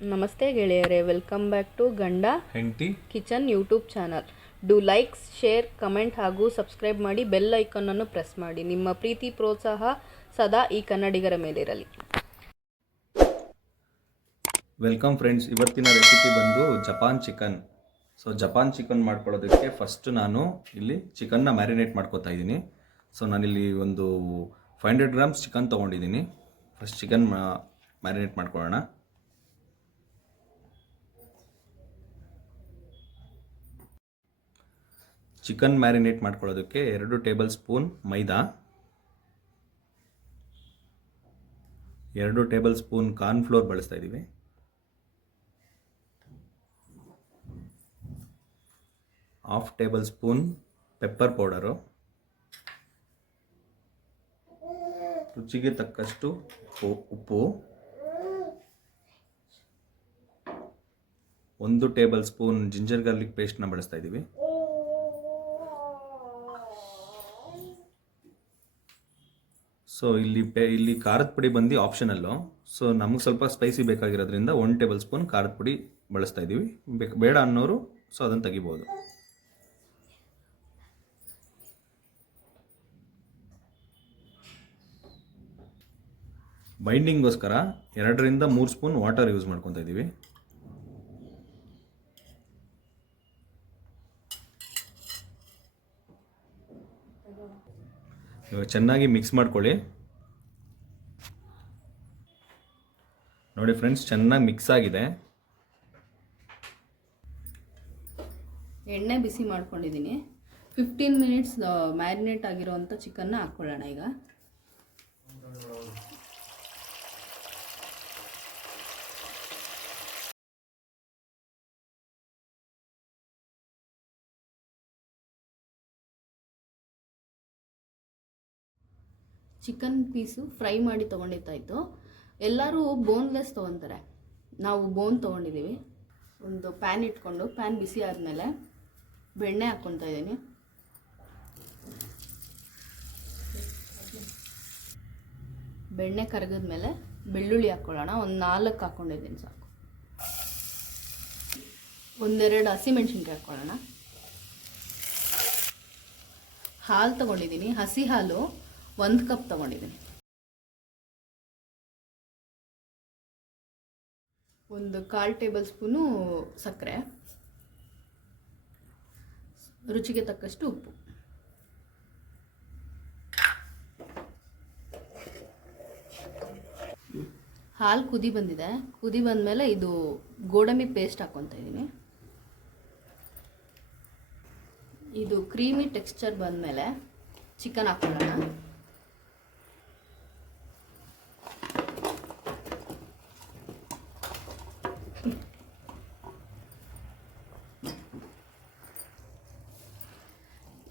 ನಮಸ್ತೆ ಗೆಳೆಯರೇ, welcome back to ಗಂಡ ಹೆಂಡತಿ kitchen YouTube channel. Do like, share, comment ಹಾಗೂ ಸಬ್ಸ್ಕ್ರೈಬ್ ಮಾಡಿ. ಬೆಲ್ ಐಕಾನನ್ನು ಪ್ರೆಸ್ ಮಾಡಿ. ನಿಮ್ಮ ಪ್ರೀತಿ ಪ್ರೋತ್ಸಾಹ ಸದಾ ಈ ಕನ್ನಡಿಗರ ಮೇಲಿರಲಿ. Welcome friends. ಇವತ್ತಿನ ರೆಸಿಪಿ ಬಂದು ಜಪಾನ್ ಚಿಕನ್. ಜಪಾನ್ ಚಿಕನ್ ಮಾಡ್ಕೊಳ್ಳೋದಕ್ಕೆ ಫಸ್ಟ್ ನಾನು ಇಲ್ಲಿ ಚಿಕನ್ನ ಮ್ಯಾರಿನೇಟ್ ಮಾಡ್ಕೊತಾ ಇದ್ದೀನಿ. ನಾನಿಲ್ಲಿ ಒಂದು 500 ಗ್ರಾಮ್ಸ್ ಚಿಕನ್ ತೊಗೊಂಡಿದ್ದೀನಿ. ಫಸ್ಟ್ ಚಿಕನ್ ಮ್ಯಾರಿನೇಟ್ ಮಾಡ್ಕೊಳ್ಳೋಣ. ಚಿಕನ್ ಮ್ಯಾರಿನೇಟ್ ಮಾಡ್ಕೊಳ್ಳೋದಕ್ಕೆ 2 ಟೇಬಲ್ ಸ್ಪೂನ್ ಮೈದಾ, 2 ಟೇಬಲ್ ಸ್ಪೂನ್ ಕಾರ್ನ್ಫ್ಲೋರ್ ಬಳಸ್ತಾ ಇದ್ದೀವಿ, 1/2 ಟೇಬಲ್ ಸ್ಪೂನ್ ಪೆಪ್ಪರ್ ಪೌಡರು, ರುಚಿಗೆ ತಕ್ಕಷ್ಟು ಉಪ್ಪು, 1 ಟೇಬಲ್ ಸ್ಪೂನ್ ಜಿಂಜರ್ ಗಾರ್ಲಿಕ್ ಪೇಸ್ಟ್ನ ಬಳಸ್ತಾ ಇದ್ದೀವಿ. ಇಲ್ಲಿ ಖಾರದ ಪುಡಿ ಬಂದು ಆಪ್ಷನಲ್ಲು. ನಮಗೆ ಸ್ವಲ್ಪ ಸ್ಪೈಸಿ ಬೇಕಾಗಿರೋದ್ರಿಂದ 1 ಟೇಬಲ್ ಸ್ಪೂನ್ ಖಾರದ ಪುಡಿ ಬಳಸ್ತಾ ಇದ್ದೀವಿ. ಬೇಡ ಅನ್ನೋರು ಅದನ್ನು ತೆಗಿಬೋದು. ಬೈಂಡಿಂಗ್ಗೋಸ್ಕರ 2 ರಿಂದ 3 ಸ್ಪೂನ್ ವಾಟರ್ ಯೂಸ್ ಮಾಡ್ಕೊತಾ ಇದ್ದೀವಿ. ಇವಾಗ ಚೆನ್ನಾಗಿ ಮಿಕ್ಸ್ ಮಾಡ್ಕೊಳ್ಳಿ. ನೋಡಿ ಫ್ರೆಂಡ್ಸ್, ಚೆನ್ನಾಗಿ ಮಿಕ್ಸ್ ಆಗಿದೆ. ಎಣ್ಣೆ ಬಿಸಿ ಮಾಡ್ಕೊಂಡಿದ್ದೀನಿ. 15 ಮಿನಿಟ್ಸ್ ಮ್ಯಾರಿನೇಟ್ ಆಗಿರೋವಂಥ ಚಿಕನ್ನ ಹಾಕ್ಕೊಳ್ಳೋಣ. ಈಗ ಚಿಕನ್ ಪೀಸು ಫ್ರೈ ಮಾಡಿ ತೊಗೊಂಡಿದ್ದಾಯಿತು. ಎಲ್ಲರೂ ಬೋನ್ಲೆಸ್ ತೊಗೊತಾರೆ, ನಾವು ಬೋನ್ ತೊಗೊಂಡಿದ್ದೀವಿ. ಒಂದು ಪ್ಯಾನ್ ಇಟ್ಕೊಂಡು ಪ್ಯಾನ್ ಬಿಸಿ ಆದಮೇಲೆ ಬೆಣ್ಣೆ ಹಾಕ್ಕೊತಾ ಇದ್ದೀನಿ. ಬೆಣ್ಣೆ ಕರಗಿದ್ಮೇಲೆ ಬೆಳ್ಳುಳ್ಳಿ ಹಾಕ್ಕೊಳ್ಳೋಣ. ಒಂದು 4 ಹಾಕ್ಕೊಂಡಿದ್ದೀನಿ ಸಾಕು. 1-2 ಹಸಿಮೆಣ್ಸಿನ್ಕಾಯಿ ಹಾಕ್ಕೊಳ್ಳೋಣ. ಹಾಲು ತೊಗೊಂಡಿದ್ದೀನಿ, ಹಸಿ ಹಾಲು 1 ಕಪ್ ತೊಗೊಂಡಿದ್ದೀನಿ. 1/4 ಟೇಬಲ್ ಸ್ಪೂನು ಸಕ್ಕರೆ, ರುಚಿಗೆ ತಕ್ಕಷ್ಟು ಉಪ್ಪು. ಹಾಲು ಕುದಿ ಬಂದಿದೆ. ಕುದಿ ಬಂದಮೇಲೆ ಇದು ಗೋಡಂಬಿ ಪೇಸ್ಟ್ ಹಾಕ್ಕೊತಾ ಇದ್ದೀನಿ. ಇದು ಕ್ರೀಮಿ ಟೆಕ್ಸ್ಚರ್ ಬಂದಮೇಲೆ ಚಿಕನ್ ಹಾಕ್ಕೊಳ್ಳೋಣ.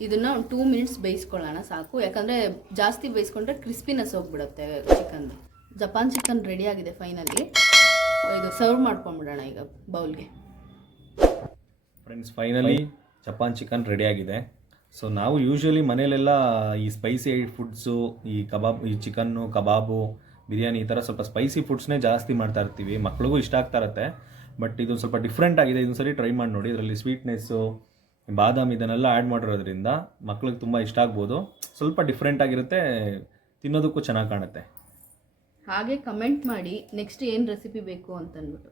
ಇದನ್ನು 2 ಮಿನಿಟ್ಸ್ ಬೇಯಿಸ್ಕೊಳ್ಳೋಣ ಸಾಕು. ಯಾಕಂದರೆ ಜಾಸ್ತಿ ಬೇಯಿಸ್ಕೊಂಡ್ರೆ ಕ್ರಿಸ್ಪಿನೆಸ್ ಹೋಗ್ಬಿಡುತ್ತೆ ಚಿಕನ್. ಜಪಾನ್ ಚಿಕನ್ ರೆಡಿ ಆಗಿದೆ ಫೈನಲಿ. ಇದು ಸರ್ವ್ ಮಾಡ್ಕೊಂಡ್ಬಿಡೋಣ ಈಗ ಬೌಲ್ಗೆ. Friends, finally Japan chicken ready ಆಗಿದೆ. ನಾವು ಯೂಶ್ವಲಿ ಮನೇಲೆಲ್ಲ ಈ ಸ್ಪೈಸಿ ಫುಡ್ಸು, ಈ ಚಿಕನ್ನು, ಕಬಾಬು, ಬಿರಿಯಾನಿ, ಈ ಥರ ಸ್ವಲ್ಪ ಸ್ಪೈಸಿ ಫುಡ್ಸ್ನೇ ಜಾಸ್ತಿ ಮಾಡ್ತಾ ಇರ್ತೀವಿ. ಮಕ್ಳಿಗೂ ಇಷ್ಟ ಆಗ್ತಾ ಇರುತ್ತೆ. ಬಟ್ ಇದು ಸ್ವಲ್ಪ ಡಿಫ್ರೆಂಟ್ ಆಗಿದೆ. ಇದೊಂದು ಸರಿ ಟ್ರೈ ಮಾಡಿ ನೋಡಿ. ಇದರಲ್ಲಿ ಸ್ವೀಟ್ನೆಸ್ಸು, ಬಾದಾಮ್ ಇದನ್ನೆಲ್ಲ ಆ್ಯಡ್ ಮಾಡಿರೋದ್ರಿಂದ ಮಕ್ಳಿಗೆ ತುಂಬ ಇಷ್ಟ ಆಗ್ಬೋದು. ಸ್ವಲ್ಪ ಡಿಫ್ರೆಂಟ್ ಆಗಿರುತ್ತೆ, ತಿನ್ನೋದಕ್ಕೂ ಚೆನ್ನಾಗಿ ಕಾಣುತ್ತೆ. ಹಾಗೆ ಕಮೆಂಟ್ ಮಾಡಿ ನೆಕ್ಸ್ಟ್ ಏನು ರೆಸಿಪಿ ಬೇಕು ಅಂತಂದ್ಬಿಟ್ಟು.